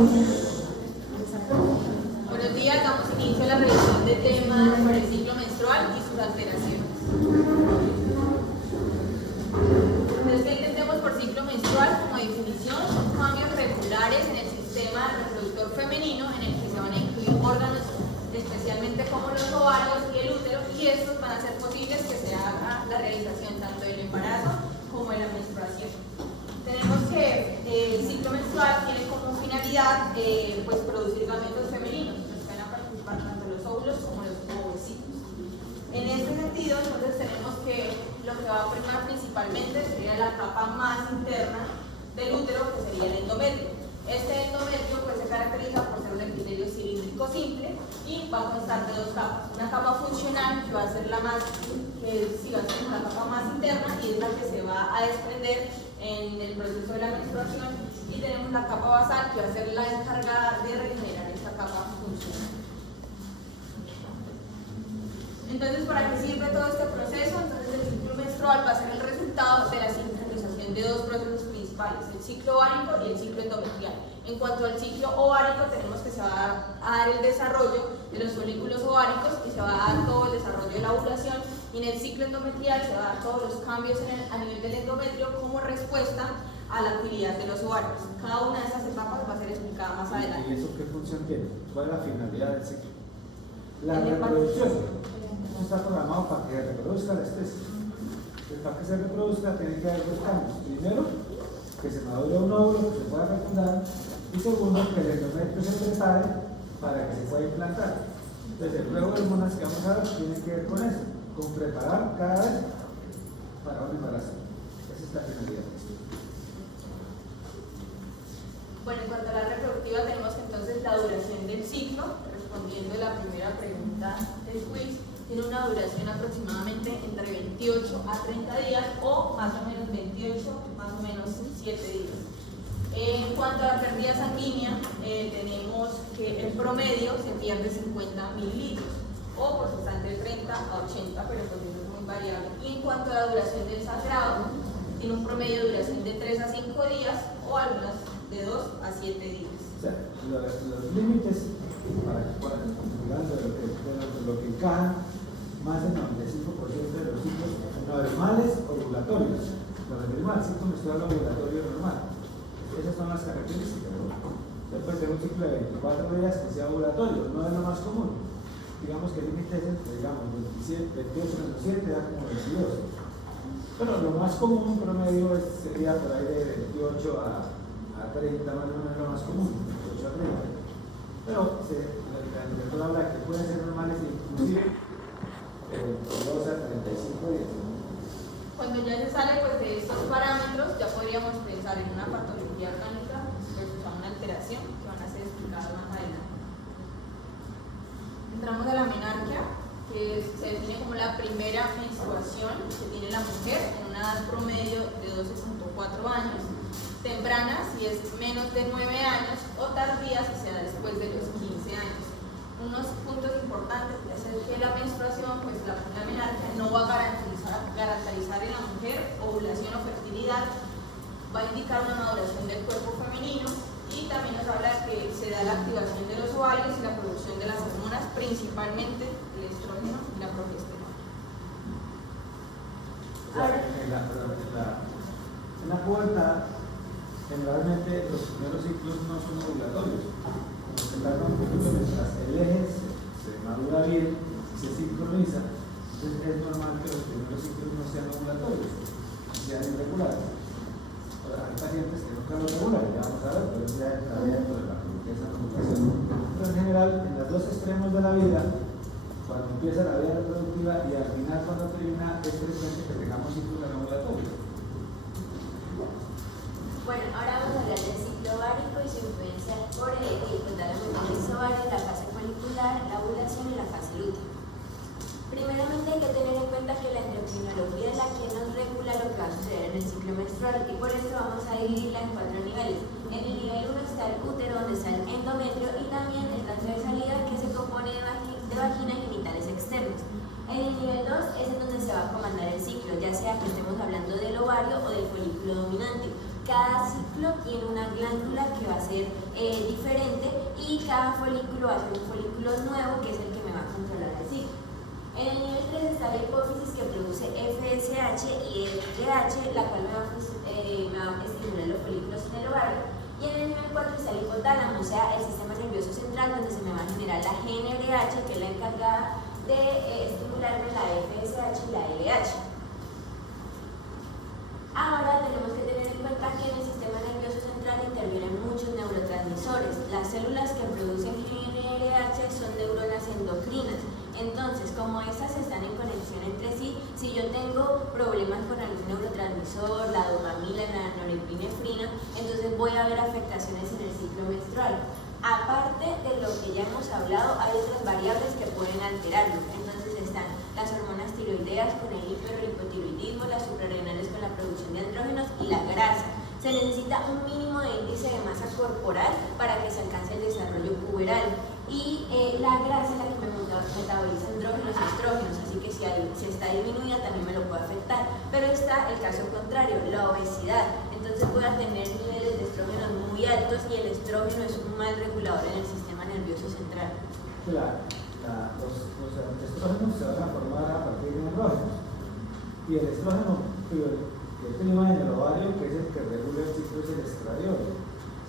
Buenos días, damos inicio a la revisión de temas sobre el ciclo menstrual y sus alteraciones. Entonces, ¿qué entendemos por ciclo menstrual? Como definición, son cambios regulares en el sistema reproductor femenino en el que se van a incluir órganos, especialmente como los ovarios y el útero, y estos van a ser posibles que se haga la realización tanto del embarazo como de la menstruación. Tenemos que el ciclo menstrual tiene como finalidad pues producir gametos femeninos, los que van a participar tanto los óvulos como los ovocitos. En este sentido, entonces tenemos que lo que va a primar principalmente sería la capa más interna del útero, que sería el endometrio. Este endometrio pues se caracteriza por ser un epitelio cilíndrico simple y va a constar de dos capas. Una capa funcional, que va a ser la más, va a ser la capa más interna y es la que se va a desprender en el proceso de la menstruación, y tenemos la capa basal, que va a ser la encargada de regenerar esta capa funcional. Entonces, ¿para qué sirve todo este proceso? Entonces, el ciclo menstrual va a ser el resultado de la sincronización de dos procesos principales, el ciclo ovárico y el ciclo endometrial. En cuanto al ciclo ovárico, tenemos que se va a dar el desarrollo de los folículos ováricos y se va a dar todo el desarrollo de la ovulación, y en el ciclo endometrial se va a dar todos los cambios a nivel del endometrio como respuesta a la actividad de los ovarios. Cada una de esas etapas va a ser explicada más adelante. ¿Y eso qué función tiene? ¿Cuál es la finalidad del ciclo? La reproducción. Eso está programado para que se reproduzca la especie. Entonces, para que se reproduzca tiene que haber dos cambios. Primero, que se madure un óvulo, que se pueda fecundar, y segundo, que el endometrio se prepare para que se pueda implantar. Entonces, el juego de hormonas que vamos a ver tiene que ver con eso, con preparar cada vez para un embarazo. Esa es la finalidad. Bueno, en cuanto a la reproductiva, tenemos entonces la duración del ciclo, respondiendo a la primera pregunta del quiz. Tiene una duración aproximadamente entre 28 a 30 días o más o menos 28, más o menos 7 días. En cuanto a la pérdida sanguínea, tenemos que el promedio se pierde 50 mililitros o por sustancia de 30 a 80, pero pues eso es muy variable. Y en cuanto a la duración del sangrado, tiene un promedio de duración de 3 a 5 días o algunas de 2 a 7 días. O sea, los límites para que puedan de lo que encajan más del 95% de los ciclos normales ovulatorios. Lo referimos al ciclo menstrual ovulatorio normal. Esas son las características. Después de un ciclo de 24 días que sea ovulatorio, no es lo más común. Digamos que el límite es entre, digamos, 28 menos 7 da como 22. Pero lo más común promedio sería por ahí de 28 a 30, más o menos lo más común, 28 a 30. Pero la literatura habla que pueden ser normales inclusive 2 a 35 días. Cuando ya se sale pues, de estos parámetros, ya podríamos pensar en una patología orgánica versus a una alteración, que van a ser explicadas más adelante. Entramos a la menarquia, que se define como la primera menstruación que tiene la mujer en una edad promedio de 12.4 años, temprana si es menos de 9 años o tardía si se da después de los 15 años. Unos puntos importantes es que la menstruación, pues la menarquia no va a garantizar en la mujer ovulación o fertilidad, va a indicar una maduración del cuerpo femenino, y también nos habla que se da la activación de los ovarios y la producción de las hormonas, principalmente el estrógeno y la progesterona. En la pubertad, generalmente los primeros ciclos no son ovulatorios. Como se tarda un poquito mientras el eje se madura bien, se sincroniza, entonces es normal que los primeros ciclos no sean ovulatorios, sean irregulares. Ahora, hay pacientes que nunca lo regulan, ya vamos a ver, pero ya está dentro de la ovulación. Pero en general, en los dos extremos de la vida, cuando empieza la vida reproductiva y al final cuando termina, es frecuente que tengamos ciclos ovulatorios. Bueno, ahora vamos a hablar del ciclo ovárico y su influencia por el fundamento del ovario, la fase folicular, la ovulación y la fase lútea. Primeramente hay que tener en cuenta que la endocrinología es la que nos regula lo que va a suceder en el ciclo menstrual, y por eso vamos a dividirla en 4 niveles. En el nivel 1 está el útero, donde está el endometrio, y también el transversalidad, que se compone de vagina y genitales externos. En el nivel 2 es en donde se va a comandar el ciclo, ya sea que estemos hablando del ovario o del folículo dominante. Cada ciclo tiene una glándula que va a ser diferente y cada folículo va a ser un folículo nuevo que es el que me va a controlar el ciclo. En el nivel 3 está la hipófisis que produce FSH y LH, la cual me va a estimular los folículos en el ovario. Y en el nivel 4 está el hipotálamo, o sea, el sistema nervioso central, donde se me va a generar la GnRH, que es la encargada de estimularme la FSH y la LH. Ahora tenemos que tener en cuenta que en el sistema nervioso central intervienen muchos neurotransmisores. Las células que producen GnRH son neuronas endocrinas. Entonces, como estas están en conexión entre sí, si yo tengo problemas con algún neurotransmisor, la dopamina, la norepinefrina, entonces voy a ver afectaciones en el ciclo menstrual. Aparte de lo que ya hemos hablado, hay otras variables que pueden alterarlo. Entonces están las hormonas tiroideas con el hiper o hipotiroidismo, las suprarrenales con la producción de andrógenos y la grasa. Se necesita un mínimo de índice de masa corporal para que se alcance el desarrollo puberal. Y la grasa es la que me metaboliza andrógenos y estrógenos, así que si está disminuida también me lo puede afectar. Pero está el caso contrario, la obesidad. Entonces voy a tener niveles de estrógenos muy altos y el estrógeno es un mal regulador en el sistema nervioso central. Los estrógenos se van a formar a partir de andrógenos. Y el estrógeno que prima en el ovario, que es el que regula el ciclo, es el estradiol.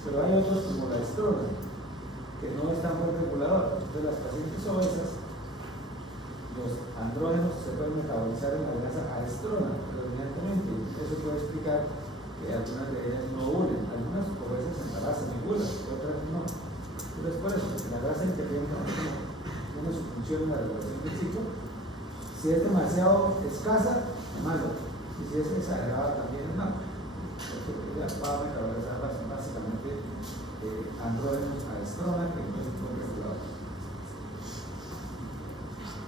Pero hay otros como la estrona, que no es tan buen regulador. Entonces las pacientes obesas, los andrógenos se pueden metabolizar en la grasa a estrona predominantemente. Eso puede explicar que algunas de ellas no ovulen, algunas obesas embarazan y ovulan, otras no. Pero es por eso, porque la grasa interviene tiene su función en la regulación del ciclo. Si es demasiado escasa, es malo. Y si es exagerada, también es malo. Porque ella va a metabolizar básicamente andrógenos a estrona, que no es un buen regulador.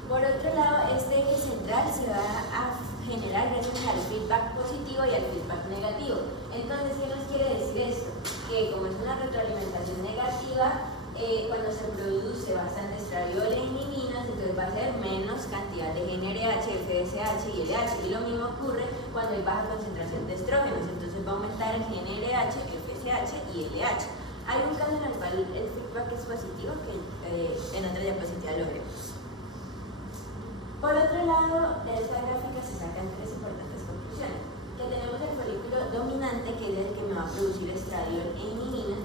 Por otro lado, este eje central se va a generar gracias al feedback positivo y al feedback negativo. Entonces, ¿qué nos quiere decir esto? Que como es una retroalimentación negativa, cuando se produce bastante estradiol e inhibina, entonces va a ser menos cantidad de GnRH, FSH y LH. Y lo mismo ocurre cuando hay baja concentración de estrógenos, entonces va a aumentar el GnRH, FSH y LH. Hay un caso en el cual el feedback es positivo, que en otra diapositiva lo veremos. Por otro lado, de esta gráfica se sacan tres importantes conclusiones. Que tenemos el folículo dominante, que es el que me va a producir estradiol e inhibina,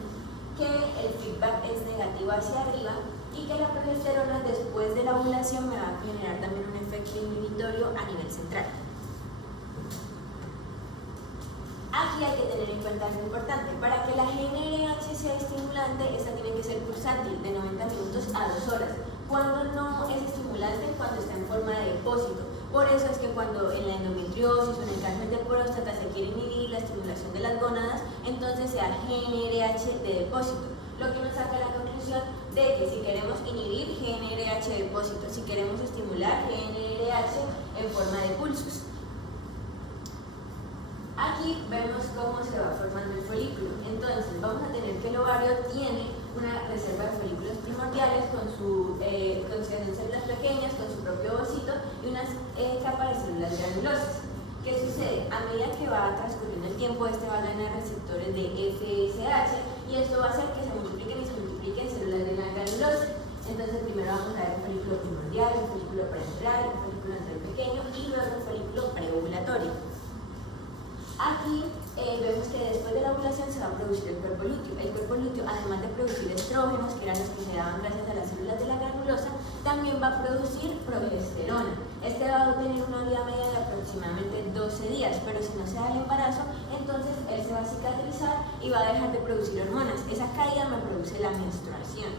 que el feedback es negativo hacia arriba y que la progesterona después de la ovulación me va a generar también un efecto inhibitorio a nivel central. Aquí hay que tener en cuenta algo importante. Para que la GnRH sea estimulante, esta tiene que ser pulsátil de 90 minutos a 2 horas. Cuando no es estimulante, cuando está en forma de depósito. Por eso es que cuando en la endometriosis o en el cáncer de próstata se quiere inhibir la estimulación de las gónadas, entonces se da GnRH de depósito. Lo que nos saca la conclusión de que si queremos inhibir GnRH de depósito, si queremos estimular GnRH en forma de pulsos. Aquí vemos cómo se va formando el folículo. Entonces vamos a tener que el ovario tiene una reserva de folículos primordiales con su células pequeñas, con su propio ovocito y una capa de células granulosas. ¿Qué sucede? A medida que va transcurriendo el tiempo, este va a ganar receptores de FSH y esto va a hacer que se multipliquen células de la granulosa. Entonces primero vamos a ver un folículo primordial, un folículo parenteral, un folículo antral pequeño y luego un folículo preovulatorio. Aquí vemos que después de la ovulación se va a producir el cuerpo lúteo. El cuerpo lúteo, además de producir estrógenos, que eran los que se daban gracias a las células de la granulosa, también va a producir progesterona. Este va a tener una vida media de aproximadamente 12 días, pero si no se da el embarazo, entonces él se va a cicatrizar y va a dejar de producir hormonas. Esa caída me produce la menstruación.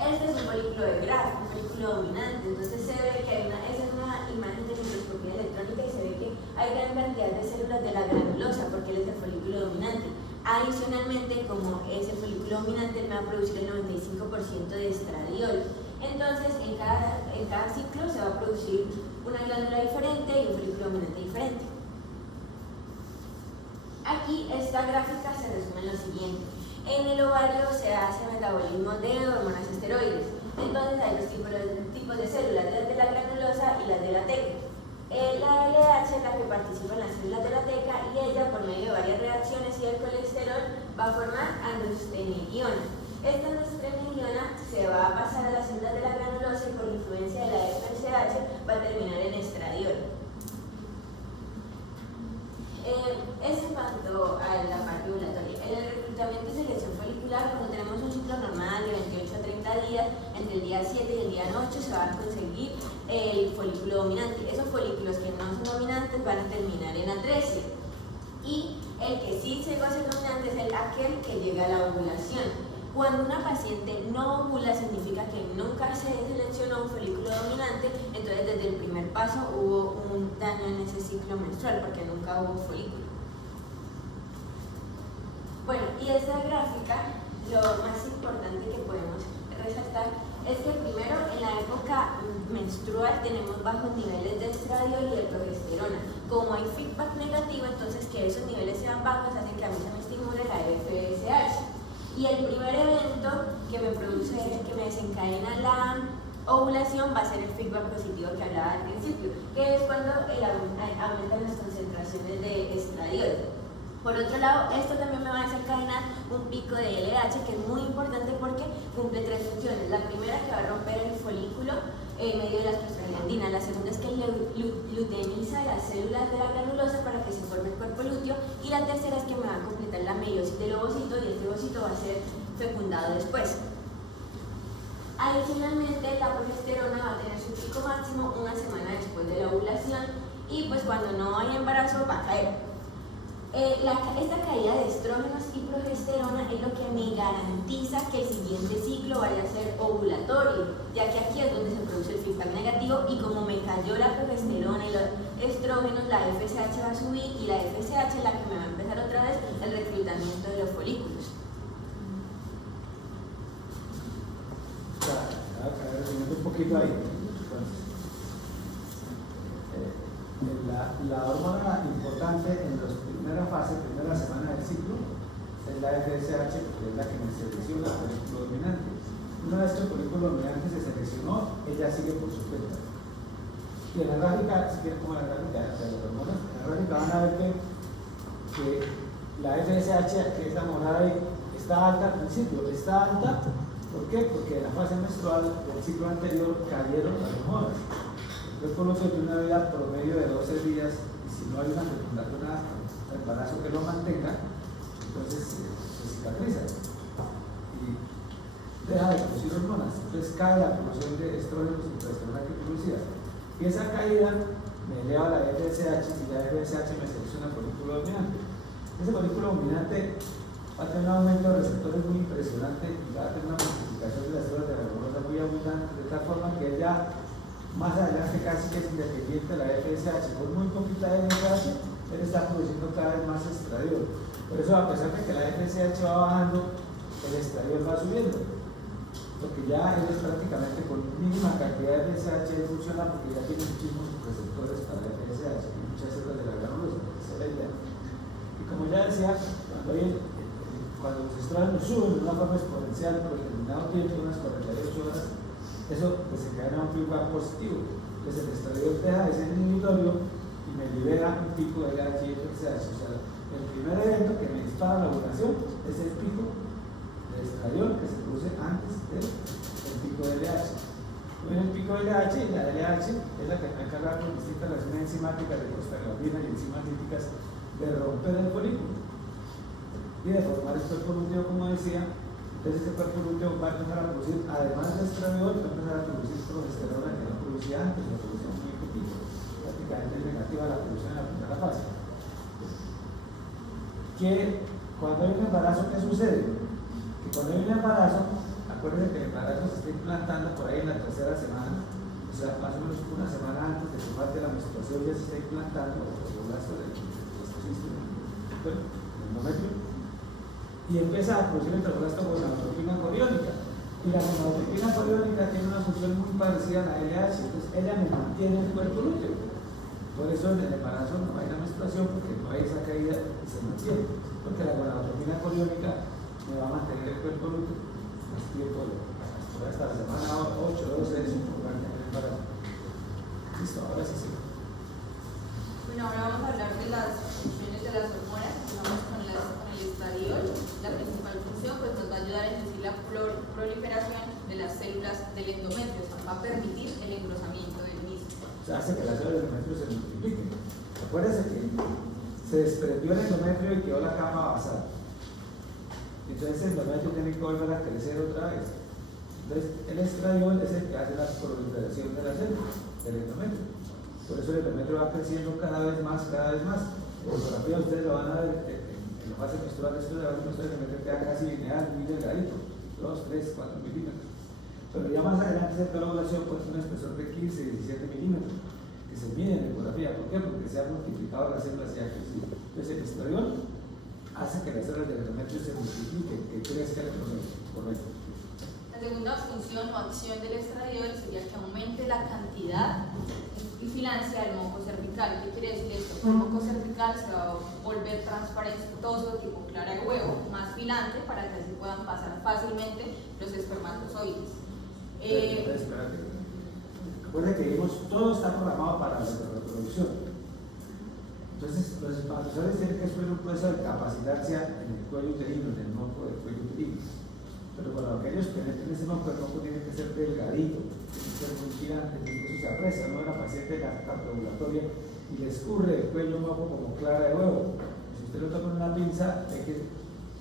Este es un folículo de Graf, un folículo dominante, entonces se ve que esa es una imagen de microscopía electrónica y se ve que hay gran cantidad de células de la granulosa porque él es el folículo dominante. Adicionalmente, como es el folículo dominante, él me va a producir el 95% de estradiol. Entonces, en cada ciclo se va a producir una glándula diferente y un folículo dominante diferente. Aquí esta gráfica se resume en lo siguiente. En el ovario se hace metabolismo de hormonas esteroides. Entonces hay dos tipos de células, las de la granulosa y las de la teca. La LH es la que participa en las células de la teca y ella, por medio de varias reacciones y del colesterol, va a formar androstenediona. Esta androstenediona se va a pasar a las células de la granulosa y por influencia de la FSH va a terminar en estradiol. Eso en cuanto a la parte ovulatoria. En el reclutamiento y selección folicular, cuando tenemos un ciclo normal de 28 a 30 días, entre el día 7 y el día 8 se va a conseguir el folículo dominante. Esos folículos que no son dominantes van a terminar en atresia. Y el que sí se va a ser dominante es aquel que llega a la ovulación. Cuando una paciente no ovula significa que nunca se seleccionó un folículo dominante, entonces desde el primer paso hubo un daño en ese ciclo menstrual porque nunca hubo folículo. Bueno, y esta gráfica, lo más importante que podemos resaltar es que primero en la época menstrual tenemos bajos niveles de estradiol y de progesterona. Como hay feedback negativo, entonces que esos niveles sean bajos hace que a mí se me estimule la FSH. Y el primer evento que me produce, que me desencadena la ovulación va a ser el feedback positivo que hablaba al principio, que es cuando aumentan las concentraciones de estradiol. Por otro lado, esto también me va a desencadenar un pico de LH, que es muy importante porque cumple tres funciones. La primera, que va a romper el folículo en medio de las prostaglandinas. La segunda es que luteiniza las células de la granulosa para que se forme el cuerpo lúteo. Y la tercera es que me va a completar la meiosis del ovocito y este ovocito va a ser fecundado después. Adicionalmente, la progesterona va a tener su pico máximo una semana después de la ovulación y pues cuando no hay embarazo va a caer. Esta caída de estrógenos y progesterona es lo que me garantiza que el siguiente ciclo vaya a ser ovulatorio, ya que aquí es donde se produce el feedback negativo y como me cayó la progesterona y los estrógenos, la FSH va a subir y la FSH es la que me va a empezar otra vez el reclutamiento de los folículos. Resumiendo un poquito ahí. La hormona importante en la primera fase, primera semana del ciclo, es la FSH, que es la que me selecciona el folículo dominante. Una vez que el folículo dominante se seleccionó, ella sigue por su cuenta. Y en la gráfica, si quieren como la gráfica de las hormonas, en la gráfica van a ver que la FSH, que es la morada ahí, está alta al principio. Está alta, ¿por qué? Porque en la fase menstrual del ciclo anterior cayeron las hormonas. Entonces, por lo que tiene una vida promedio de 12 días y si no hay una fecundación, un embarazo que lo mantenga, entonces se cicatriza y deja de producir hormonas. Entonces cae la producción de estrógenos y progesterona que producía. Y esa caída me eleva la FSH y la FSH me selecciona el folículo dominante. Ese folículo dominante va a tener un aumento de receptores muy impresionante y va a tener una multiplicación de las células de la granulosa muy abundante, de tal forma que ella más adelante casi que es independiente de la FSH. Con muy poquita FSH, él está produciendo cada vez más estradiol. Por eso, a pesar de que la FSH va bajando, el estradiol va subiendo. Porque ya él es prácticamente con mínima cantidad de FSH funciona porque ya tiene muchísimos receptores para la FSH y muchas células de la granulosa, esa es la idea. Y como ya decía, cuando los estrógenos suben de una forma exponencial por determinado tiempo, unas 48 horas, eso desencadena un feedback positivo. Entonces el estradiol deja de ser inhibitorio y me libera un pico de LH y FSH. O sea, el primer evento que me dispara la ovulación es el pico de estradiol que se produce antes del pico de LH. Luego el pico de LH y la LH es la que está encargada con distintas reacciones enzimáticas de prostaglandina y enzimas líticas de romper el folículo y de formar el cuerpo lúteo, como decía. Entonces ese cuerpo lúteo va a empezar a producir, además de estradiol, va a empezar a producir progesterona que no producía antes, la producía muy poquito, prácticamente es negativa la producción en la primera fase. Que cuando hay un embarazo, ¿qué sucede? Que cuando hay un embarazo, acuérdense que el embarazo se está implantando por ahí en la tercera semana, o sea, más o menos una semana antes de que parte la menstruación ya se está implantando el brazo del endometrio. Y empieza a producir el trabajo gonadotropina coriónica. Y la gonadotropina coriónica tiene una función muy parecida a la LH, entonces ella me mantiene el cuerpo lúteo. Por eso en el embarazo no hay la menstruación, porque no hay esa caída y se mantiene. Porque la gonadotropina coriónica me va a mantener el cuerpo lúteo más tiempo, hasta la semana 8, 12, es importante el embarazo. Listo, ahora sí. Bueno, ahora vamos a hablar de las funciones de las hormonas. Empezamos con el estradiol, la principal función, pues nos va a ayudar a inducir la proliferación de las células del endometrio, o sea, va a permitir el engrosamiento del mismo. O sea, hace que las células del endometrio se multipliquen. Acuérdense que se desprendió el endometrio y quedó la cama basal. Entonces el endometrio tiene que volver a crecer otra vez. Entonces el estradiol es el que hace la proliferación de las células del endometrio. Por eso el endometrio va creciendo cada vez más, cada vez más. En fotografía ustedes lo van a ver en la fase menstrual, después de la fase menstrual el endometrio queda casi lineal, muy delgadito, 2, 3, 4 milímetros. Pero ya más adelante, cerca de la ovulación, pues un espesor de 15, 17 milímetros, que se mide en ecografía. ¿Por qué? Porque se han multiplicado las células y ha crecido. Entonces el estradiol hace que las células del endometrio se multipliquen, que crezca el endometrio. Correcto. La segunda función o acción del estradiol sería que aumente la cantidad y filancia del moco cervical. ¿Qué quiere decir esto? El moco cervical se va a volver transparentoso, tipo clara de huevo, más filante, para que así puedan pasar fácilmente los espermatozoides. Espérate. Recuerden que vimos, todo está programado para la reproducción. Entonces, los espermatozoides tienen que sufrir un proceso de capacitarse en el cuello uterino, en el moco del cuello uterino. Pero cuando aquellos penetren ese moco, el moco tiene que ser delgadito, tiene que ser muy girante, entonces eso se aprecia. ¿No? La paciente en la época preovulatoria y le escurre el cuello moco como clara de huevo. Si usted lo toma en una pinza, ve que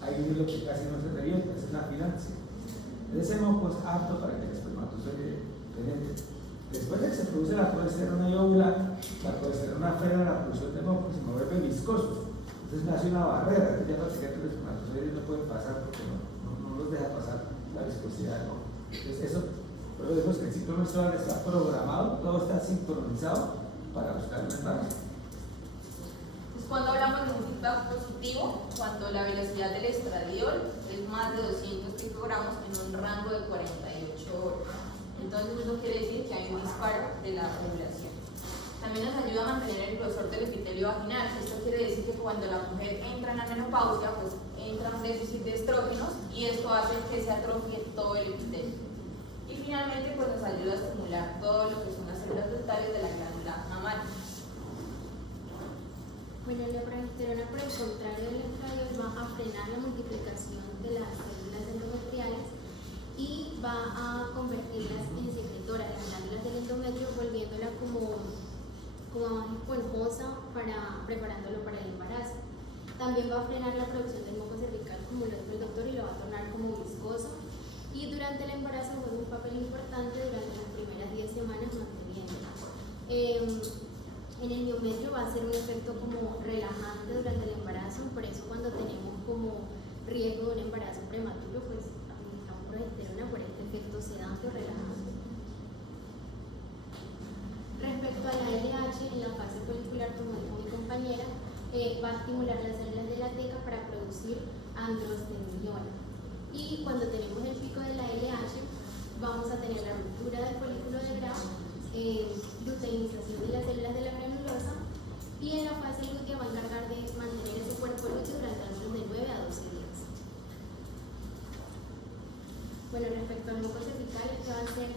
hay un hilo que casi no se revienta, es una filancia. Ese moco es apto para que el espermatozoide penetre. Después de que se produce la progesterona y óvula, la progesterona frena la producción de moco y se vuelve viscoso. Entonces nace una barrera, ya prácticamente los espermatozoides no pueden pasar porque no los deja pasar la viscosidad del moco. Entonces eso, por eso decimos que el ciclo menstrual está programado, todo está sincronizado para buscar un embarazo. Cuando hablamos de un feedback positivo, cuando la velocidad del estradiol es más de 200 picogramos en un rango de 48 horas. Entonces eso quiere decir que hay un disparo de la ovulación. También nos ayuda a mantener el grosor del epitelio vaginal. Esto quiere decir que cuando la mujer entra en la menopausia, pues entra un déficit de estrógenos y esto hace que se atrofie todo el epitelio. Y finalmente pues nos ayuda a estimular todo lo que son las células dentales de la glándula mamaria. Bueno, la progesterona, por el contrario del estradiol, va a frenar la multiplicación de las células endometriales y va a convertirlas en secretoras, las glándulas del endometrio, volviéndola como más esponjosa, preparándolo para el embarazo. También va a frenar la producción del moco cervical, como lo dijo el doctor, y lo va a tornar como viscoso. Y durante el embarazo juega un papel importante durante las primeras 10 semanas manteniéndola. En el endometrio va a ser un efecto como relajante durante el embarazo, por eso cuando tenemos como riesgo de un embarazo prematuro, pues aplicamos progesterona por este efecto sedante o relajante. Respecto a la LH, en la fase folicular, como dijo mi compañera, va a estimular las células de la teca para producir androstenediona. Y cuando tenemos el pico de la LH, vamos a tener la ruptura del folículo de Graf, luteinización de las células de la granulosa, y en la fase lútea va a encargar de mantener ese cuerpo lúteo durante al menos de 9 a 12 días. Bueno, respecto al moco cervical, este va a ser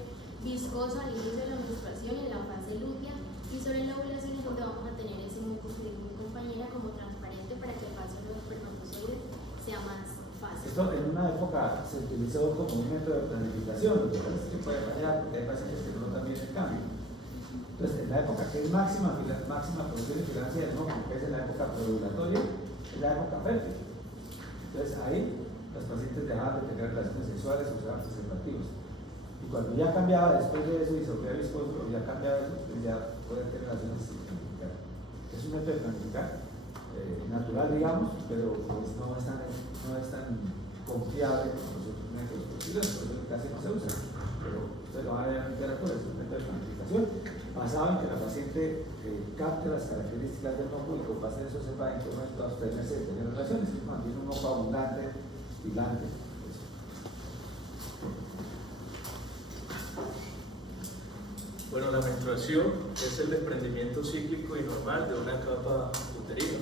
viscoso al inicio de la menstruación en la fase lútea, y sobre la ovulación es donde vamos a tener ese moco que dijo mi compañera como transparente para que el paso de los espermatozoides sea más fácil. Esto en una época se utilizó como un método de planificación, lo que pasa es que puede fallar porque hay pacientes que no notan bien el cambio. Entonces, en la época que es máxima producción y filancia del moco, que es en la época preovulatoria, es la época fértil. Entonces, ahí los pacientes dejaban de tener relaciones sexuales o usaban preservativos. Y cuando ya cambiaba después de eso y se volvía viscoso, o ya cambiaba eso, pues ya pueden tener relaciones sin planificar. Es un método de planificar natural, digamos, pero pues no es tan confiable como los otros métodos posibles, por eso casi no se usa. Pero ustedes lo van a ver en literatura, es un método de planificación basado en que la paciente capte las características del moco y con base en eso sepa en qué momento abstenerse de tener relaciones, y mantiene un moco abundante, hilante. Bueno, la menstruación es el desprendimiento cíclico y normal de una capa uterina.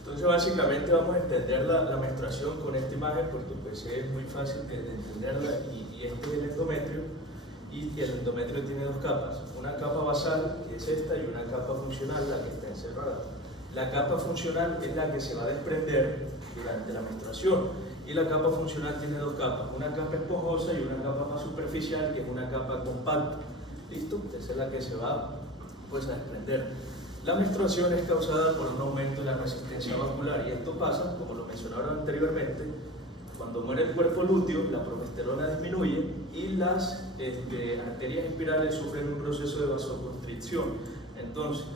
Entonces, básicamente vamos a entender la menstruación con esta imagen porque pues, es muy fácil de entenderla y este es el endometrio, y el endometrio tiene dos capas, una capa basal, que es esta, y una capa funcional, la que está encerrada. La capa funcional es la que se va a desprender durante la menstruación, y la capa funcional tiene dos capas, una capa esponjosa y una capa más superficial, que es una capa compacta. ¿Listo? Esa es la que se va pues a desprender. La menstruación es causada por un aumento de la resistencia vascular, y esto pasa, como lo mencionaron anteriormente, cuando muere el cuerpo lúteo, la progesterona disminuye y las arterias espirales sufren un proceso de vasoconstricción. Entonces,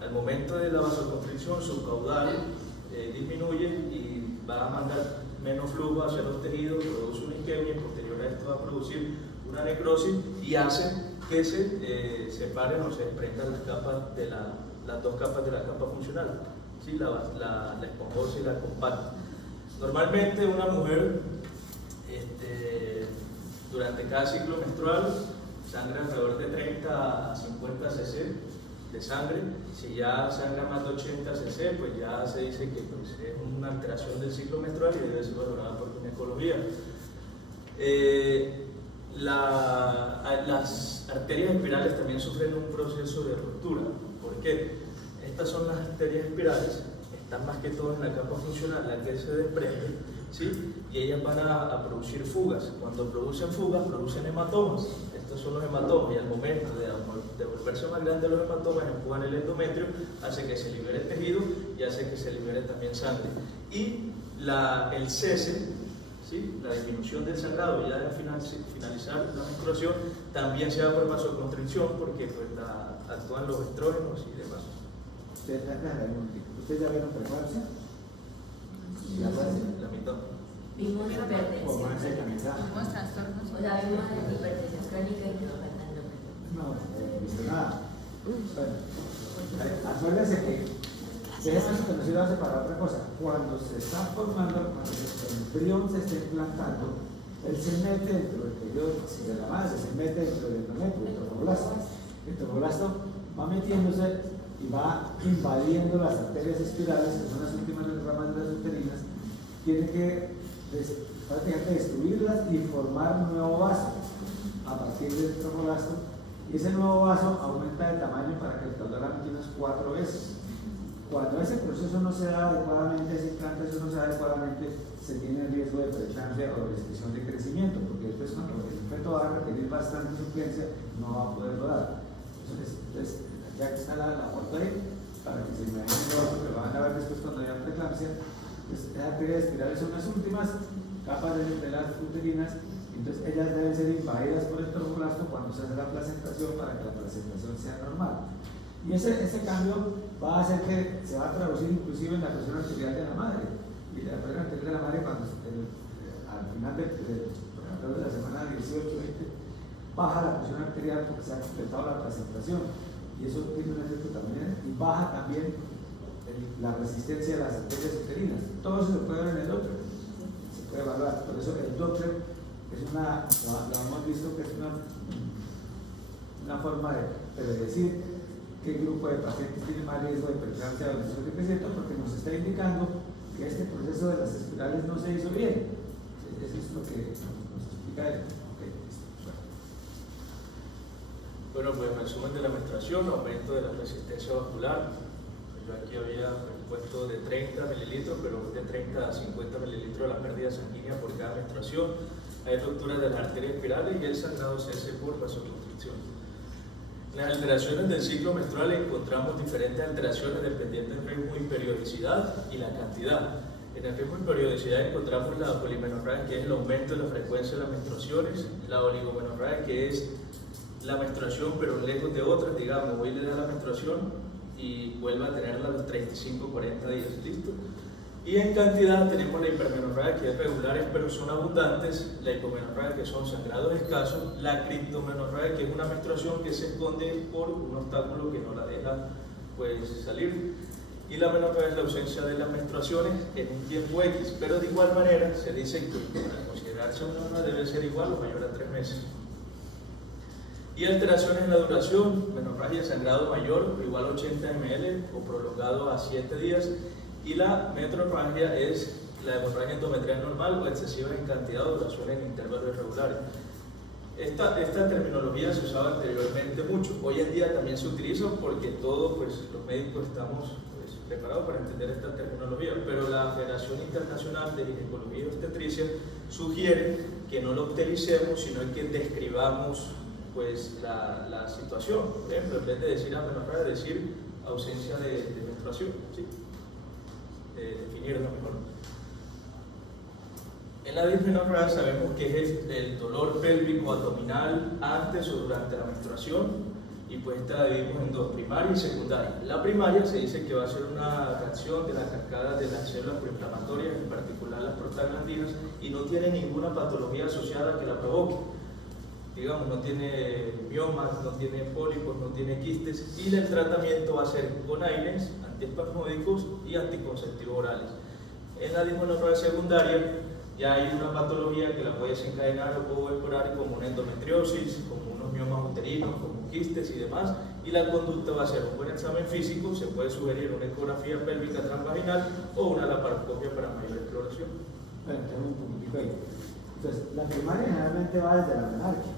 al momento de la vasoconstricción, su caudal disminuye y va a mandar menos flujo hacia los tejidos, produce una isquemia, y posterior a esto va a producir una necrosis y hace que se separen o se desprendan las dos capas de la capa funcional, ¿sí? la esponjosa y la compacta. Normalmente una mujer durante cada ciclo menstrual sangra alrededor de 30 a 50 cc de sangre. Si ya sangra más de 80 cc, pues ya se dice que pues, es una alteración del ciclo menstrual y debe ser valorada por ginecología. Las arterias espirales también sufren un proceso de ruptura. ¿Por qué? Estas son las arterias espirales, están más que todo en la capa funcional, la que se desprende, ¿sí? Y ellas van a producir fugas. Cuando producen fugas, producen hematomas. Estos son los hematomas, y al momento de volverse más grandes los hematomas, empujan el endometrio, hace que se libere el tejido y hace que se libere también sangre. Y el cese, ¿sí? La disminución del sangrado ya de finalizar la menstruación, también se da por vasoconstricción, porque pues, actúan los estrógenos y demás. ¿Ustedes ya vieron preeclampsia? La mitad. Vimos hipertensión. ¿Cómo es la mitad? Vimos trastornos. O sea, vimos hipertensión crónica y quedó faltando. No, no he visto nada. Bueno, acuérdense que de esta situación hace para otra cosa. Cuando se está formando, cuando el embrión se está implantando, él se mete dentro del periodo de la madre, se mete dentro del endometrio, el tromboblasto. El tromboblasto va metiéndose y va invadiendo las arterias espirales, que son las últimas ramas de las uterinas. Tiene que prácticamente destruirlas y formar un nuevo vaso a partir del tromboblasto, y ese nuevo vaso aumenta de tamaño para que el caudal aumente unas 4 veces. Cuando ese proceso no se da adecuadamente, esa implantación no se da adecuadamente, se tiene el riesgo de preeclampsia o de restricción de crecimiento, porque después cuando el feto va a requerir bastante suplencia, no va a poderlo dar. Entonces ya que está la foto ahí, para que se imaginen lo otro que van a ver después cuando haya preeclampsia, pues las arterias espirales son las últimas capas de las uterinas, entonces ellas deben ser invadidas por el tromboblasto cuando se hace la placentación, para que la placentación sea normal. Y ese cambio va a hacer que se va a traducir inclusive en la presión arterial de la madre. Y la presión arterial de la madre, cuando al final de la semana 18-20, baja la presión arterial porque se ha completado la placentación. Y eso tiene un efecto también, y baja también la resistencia de las arterias uterinas. Todo eso se puede ver en el Doppler, se puede evaluar. Por eso el Doppler es lo hemos visto que es una forma de predecir qué grupo de pacientes tiene más riesgo de preeclampsia o de restricción de crecimiento, porque nos está indicando que este proceso de las espirales no se hizo bien. Eso es lo que nos explica él. Bueno, pues resumen de la menstruación, aumento de la resistencia vascular. Yo aquí había puesto de 30 mililitros, pero de 30 a 50 mililitros de la pérdida sanguínea por cada menstruación. Hay ruptura de las arterias espirales y el sangrado se hace por vasoconstricción. En las alteraciones del ciclo menstrual encontramos diferentes alteraciones dependiendo del ritmo y periodicidad y la cantidad. En el ritmo y periodicidad encontramos la polimenorragia, que es el aumento de la frecuencia de las menstruaciones, la oligomenorragia, que es la menstruación pero lejos de otras, digamos, hoy le da la menstruación y vuelve a tenerla a los 35-40 días, ¿listo? Y en cantidad tenemos la hipermenorragia, que es regulares pero son abundantes, la hipomenorragia, que son sangrados escasos, la criptomenorragia, que es una menstruación que se esconde por un obstáculo que no la deja pues salir, y la menorragia es la ausencia de las menstruaciones en un tiempo X, pero de igual manera se dice que para considerarse una debe ser igual o mayor a 3 meses. Y alteraciones en la duración, menorragia, sangrado mayor o igual a 80 ml o prolongado a 7 días, y la metrorragia es la hemorragia endometrial normal o excesiva en cantidad o duración en intervalos irregulares. Esta terminología se usaba anteriormente mucho, hoy en día también se utiliza porque todos pues, los médicos estamos pues, preparados para entender esta terminología, pero la Federación Internacional de Ginecología y Obstetricia sugiere que no lo utilicemos, sino que describamos pues la situación. Por ejemplo, en vez de decir amenorrea, decir ausencia de menstruación, ¿sí? Definirlo mejor. En la dismenorrea sabemos que es el dolor pélvico abdominal antes o durante la menstruación, y pues esta la dividimos en dos, primaria y secundaria. La primaria se dice que va a ser una reacción de la cascada de las células proinflamatorias, en particular las prostaglandinas, y no tiene ninguna patología asociada que la provoque. Digamos, no tiene miomas, no tiene pólipos, no tiene quistes, y el tratamiento va a ser con AINES, antiespasmódicos y anticonceptivos orales. En la dismenorrea secundaria ya hay una patología que la puede desencadenar o puede mejorar, como una endometriosis, como unos miomas uterinos, como quistes y demás, y la conducta va a ser un buen examen físico, se puede sugerir una ecografía pélvica transvaginal o una laparoscopia para mayor exploración. Bueno, tengo un poquitico ahí. Entonces, la primaria generalmente va desde la menarquia.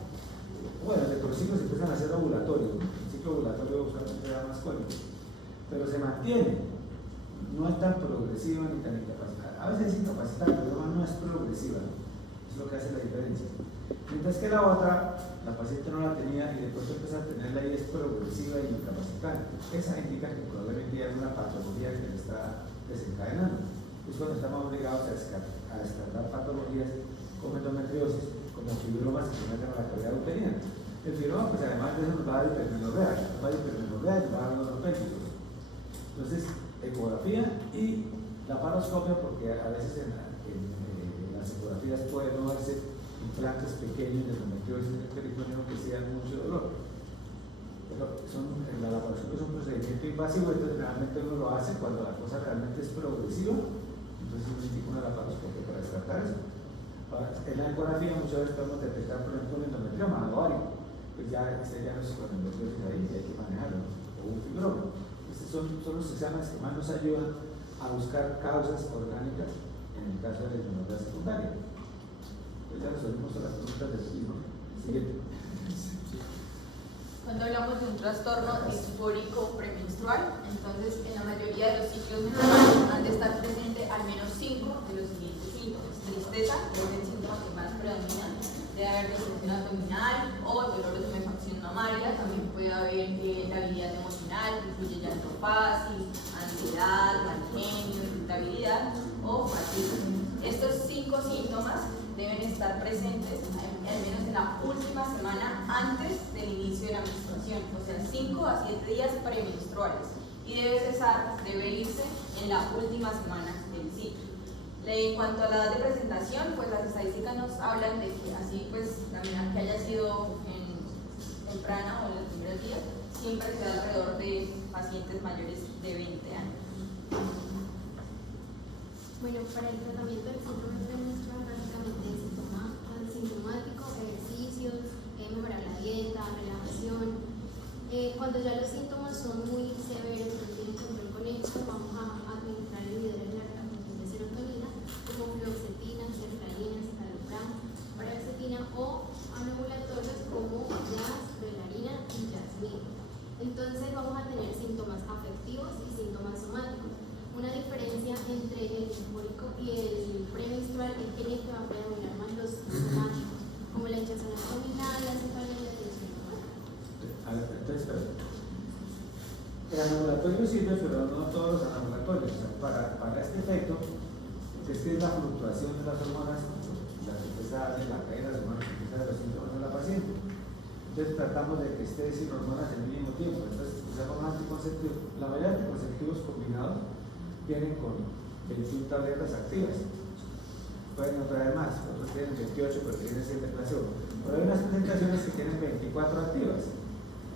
Bueno, desde que los ciclos empiezan a ser ovulatorios, el ciclo ovulatorio usualmente da más cólicos, pero se mantiene, no es tan progresiva ni tan incapacitante. A veces es incapacitante, pero no es progresiva, es lo que hace la diferencia. Mientras que la otra, la paciente no la tenía y después empieza a tenerla y es progresiva y incapacitante. Esa indica que probablemente hay una patología que le está desencadenando. Es cuando estamos obligados a descartar patologías como endometriosis, como fibromas que se meten a la cavidad uterina. El fibroma, pues además de eso, nos va a dar hipermenorrea, y nos va a dar dolor pélvico. Entonces, ecografía y laparoscopia, porque a veces en las ecografías pueden no verse implantes pequeños de endometriosis en el peritoneo que sean mucho dolor. Pero la laparoscopia es un procedimiento invasivo, entonces realmente uno lo hace cuando la cosa realmente es progresiva, entonces uno indica una laparoscopia para descartar eso. En la ecografía muchas veces podemos detectar, por ejemplo, un endometrioma ovario, pues ya no es con endometriosis ahí, hay que manejarlo, o un fibroma. Estos son los exámenes que más nos ayudan a buscar causas orgánicas en el caso de la dismenorrea secundaria. Pues ya resolvimos todas las preguntas del mismo. Siguiente. Cuando hablamos de un trastorno disfórico premenstrual, entonces en la mayoría de los ciclos menstruales han de estar presentes al menos 5 de los siguientes síntomas. Tristeza, que es el síntoma que más predomina, debe haber distensión abdominal o dolor de tumefacción mamaria, también puede haber labilidad emocional, que incluye llanto fácil, ansiedad, mal genio, irritabilidad o fatiga. Estos 5 síntomas deben estar presentes al menos en la última semana antes del inicio de la menstruación, o sea, 5 a 7 días premenstruales, y debe irse en la última semana del ciclo. En cuanto a la edad de presentación, pues las estadísticas nos hablan de que así pues la menarquia haya sido temprana o en los primeros días, siempre se da alrededor de pacientes mayores de 20 años. Bueno, para el tratamiento del síndrome premenstrual, básicamente es sintomático, ejercicios, mejorar la dieta, relajación. Cuando ya los síntomas son muy severos, no tienen control con esto, vamos a administrar inhibidores de la absorción de serotonina, como fluoxetina, sertralina, citalopram, paroxetina, o anovulatorios como jazz, belarina y jasmine. Entonces vamos a tener síntomas afectivos y síntomas somáticos. Una diferencia entre el disfórico y el premenstrual es que en este va a predominar más los somáticos, como la hinchazón abdominal, la cefalea y la tensión torácica. Entonces, el anovulatorio sirve, pero no todos los anovulatorios. O sea, para este efecto, que es la fluctuación de las hormonas, la que empieza en la caída de las hormonas, que empieza de los síntomas de la paciente. Entonces tratamos de que esté sin hormonas el mínimo tiempo. Entonces usamos anticonceptivos. La mayoría de anticonceptivos combinados vienen con 21 tabletas activas. Pueden no traer más, otros tienen 28, pero tienen 7 placebo. Pero hay unas presentaciones que tienen 24 activas.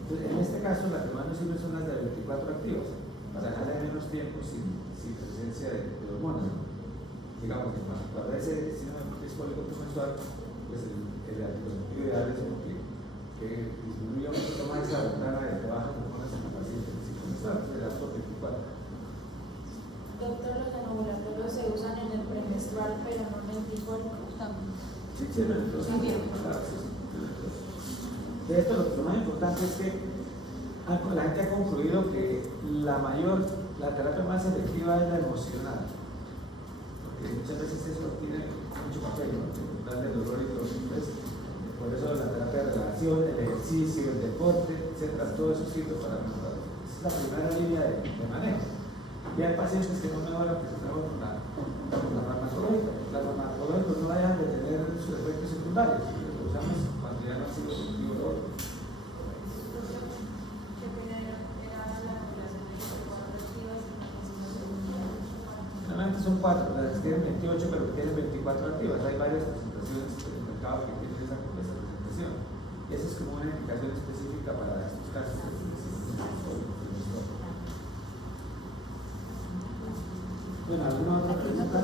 Entonces, en este caso, las que más nos sirven son las de 24 activas, para dejar menos tiempo sin presencia de hormonas. Digamos que cuando ese síndrome disfórico premenstrual, pues el anticonceptivo ideal es como que disminuya un poquito más esa ventana de bajas hormonas en el paciente menstrual, que da por 24. Doctor, los anovulatorios se usan en el premenstrual, pero no en el disfórico también. Sí, de esto lo más importante es que la gente ha concluido que la mayor La terapia más efectiva es la emocional, porque muchas veces eso tiene mucho papel, ¿no? El plan del dolor y todo eso. Entonces, por eso la terapia de relación, el ejercicio, el deporte, etcétera, todo eso sirve para mejorar. Esa es la primera línea de manejo. Y hay pacientes que no mejoran, que se trabajan con la farmacológica. La farmacológica no la dejan de tener sus efectos secundarios, lo usamos cuando ya no ha sido efectivo el otro. Generalmente son 4, las tienen 28 pero tienen 24 activas. Hay varias presentaciones en el mercado que tienen esa presentación. Y esa es como una indicación específica para estos casos. Bueno, ¿alguna otra pregunta?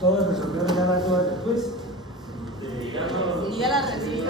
¿Todos resolvieron ya las dudas del quiz? Y ya la recibí.